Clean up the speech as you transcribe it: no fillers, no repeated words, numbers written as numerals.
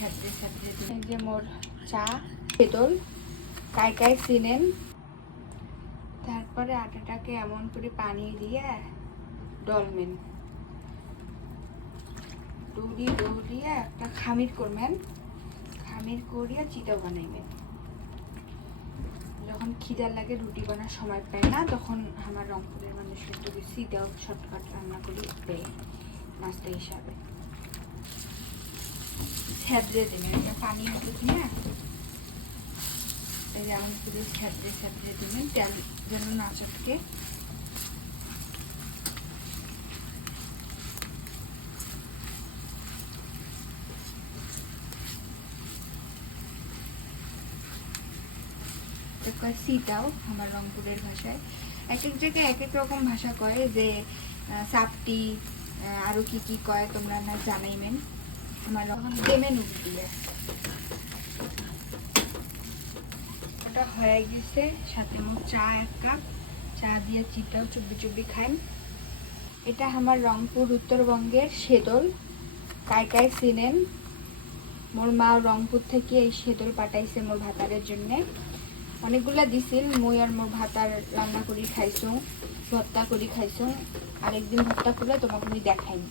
সাথে সাথে এই যে মোর চা পেতল কাই কাই চিনেন। তারপরে আটাটাকে এমন করে পানি দিয়ে ডলমেন, ডলিয়ে একটা খামির করবেন, খামির করিয়া চিটা বানাইবেন। যখন খিদার লাগে রুটি বানার সময় পায় না, তখন আমার রংপুরের মানুষ একটু চিটাও শর্টকাট রান্না করে দেয় নাস্তা হিসাবে। ছ্যাঁদড়ে দেবেন, এটা পানি আছে কিনা যেমন করে ছ্যাঁদড়ে দেবেন, তেল যেন না চটকে। সিটাও আমার রংপুরের ভাষায়, এক এক জায়গায় এক এক রকম ভাষা কয়, যে সাপটি আরো কি কি কয় তোমরা না জানাইবেন। আমার তখন দেবেন দিয়ে ওটা হয়ে গেছে। সাথে মোট চা 1 কাপ, চা দিয়ে চিটাও চুব্বি চুব্বি খাইম। এটা আমার রংপুর উত্তরবঙ্গের সেদল, কাই কাই চিনেন। মোর মা রংপুর থেকে এই সেদল পাঠাইছে মোর ভাতারের জন্যে। অনেকগুলা দিছিল, মুই আর মোর ভাতার রান্না করি খাইছো, ভর্তা করি খাইছো। আরেকদিন ভর্তা করলে তোমাকে আমি দেখাইনি।